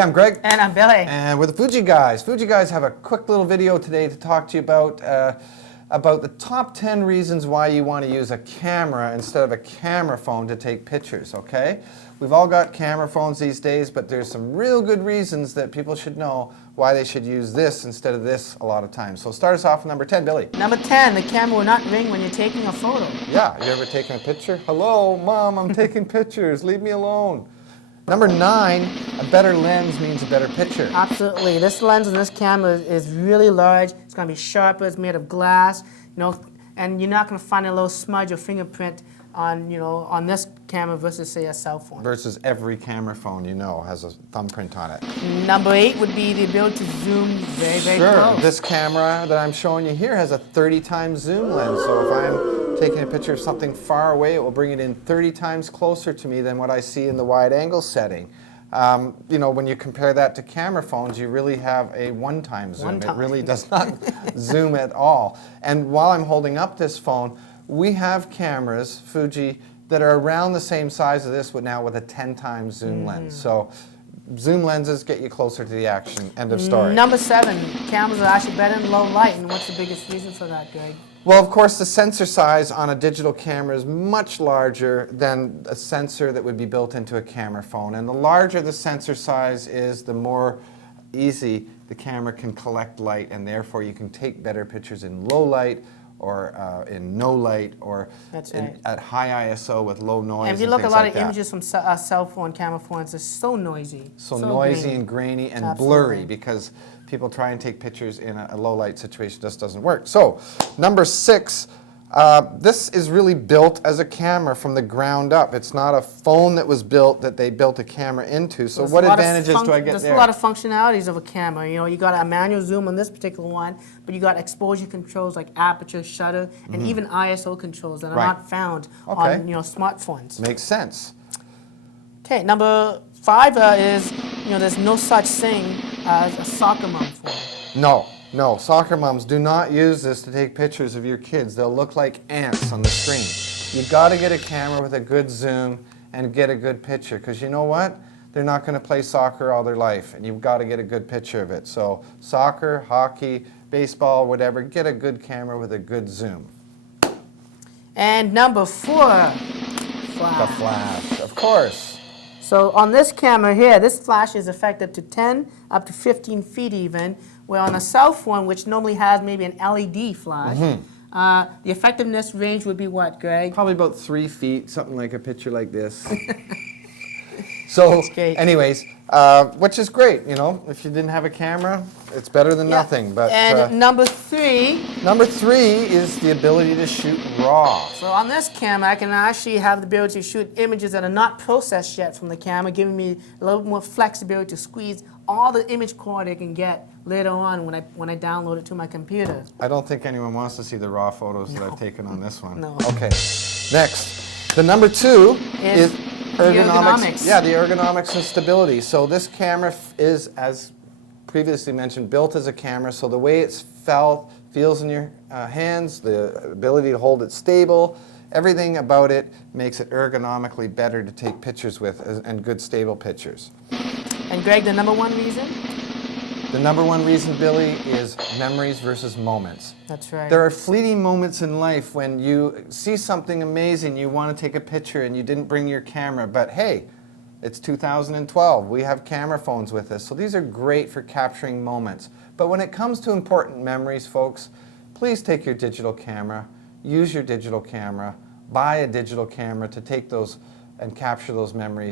Yeah, I'm Greg. And I'm Billy. And we're the Fuji guys. Fuji guys have a quick little video today to talk to you about the top 10 reasons why you want to use a camera instead of a camera phone to take pictures, okay? We've all got camera phones these days, but there's some real good reasons that people should know why they should use this instead of this a lot of times. So start us off with number 10, Billy. Number 10, the camera will not ring when you're taking a photo. Yeah, you ever taken a picture? Hello, Mom, I'm taking pictures. Leave me alone. Number 9, a better lens means a better picture. Absolutely. This lens on this camera is really large. It's going to be sharper. It's made of glass, and you're not going to find a little smudge or fingerprint on this camera versus, say, a cell phone. Versus every camera phone has a thumbprint on it. Number 8 would be the ability to zoom very, very close. Sure. This camera that I'm showing you here has a 30 times zoom lens, so if I'm taking a picture of something far away, it will bring it in 30 times closer to me than what I see in the wide angle setting. When you compare that to camera phones, you really have a one-time zoom. It really does not zoom at all. And while I'm holding up this phone, we have cameras, Fuji, that are around the same size as this, but now with a 10 times zoom lens. So zoom lenses get you closer to the action. End of story. Number 7, cameras are actually better in low light. And what's the biggest reason for that, Greg? Well, of course, the sensor size on a digital camera is much larger than a sensor that would be built into a camera phone. And the larger the sensor size is, the more easy the camera can collect light, and therefore you can take better pictures in low light, or in no light, or at high ISO with low noise. And if you look at a lot of images from cell phone, camera phones, it's so noisy. So noisy and grainy and blurry, because people try and take pictures in a low light situation. Just doesn't work. So number 6, this is really built as a camera from the ground up. It's not a phone that was built that they built a camera into. So what advantages do I get there? There's a lot of functionalities of a camera. You got a manual zoom on this particular one, but you got exposure controls like aperture, shutter, and even ISO controls that are not found on smartphones. Makes sense. Okay, number 5 is there's no such thing as a soccer mom phone. No, soccer moms do not use this to take pictures of your kids. They'll look like ants on the screen. You've got to get a camera with a good zoom and get a good picture, because you know what? They're not going to play soccer all their life, and you've got to get a good picture of it. So soccer, hockey, baseball, whatever, get a good camera with a good zoom. And number 4, flash. The flash, of course. So on this camera here, this flash is effective to 10 up to 15 feet even, where on a cell phone, which normally has maybe an LED flash, the effectiveness range would be what, Greg? Probably about 3 feet, something like a picture like this. So anyways, which is great, if you didn't have a camera, it's better than nothing. But and number 3 is the ability to shoot raw. So on this camera, I can actually have the ability to shoot images that are not processed yet from the camera, giving me a little more flexibility to squeeze all the image quality I can get later on when I download it to my computer. I don't think anyone wants to see the raw photos that I've taken on this one. No. Okay, next. The number 2 is ergonomics. Yeah, the ergonomics and stability. So this camera is, as previously mentioned, built as a camera, so the way it's feels in your hands, the ability to hold it stable, everything about it makes it ergonomically better to take pictures with, and good stable pictures. And Greg, the number 1 reason? The number 1 reason, Billy, is memories versus moments. That's right. There are fleeting moments in life when you see something amazing, you want to take a picture and you didn't bring your camera, but hey, it's 2012. We have camera phones with us, so these are great for capturing moments. But when it comes to important memories, folks, please take your digital camera, use your digital camera, buy a digital camera to take those and capture those memories.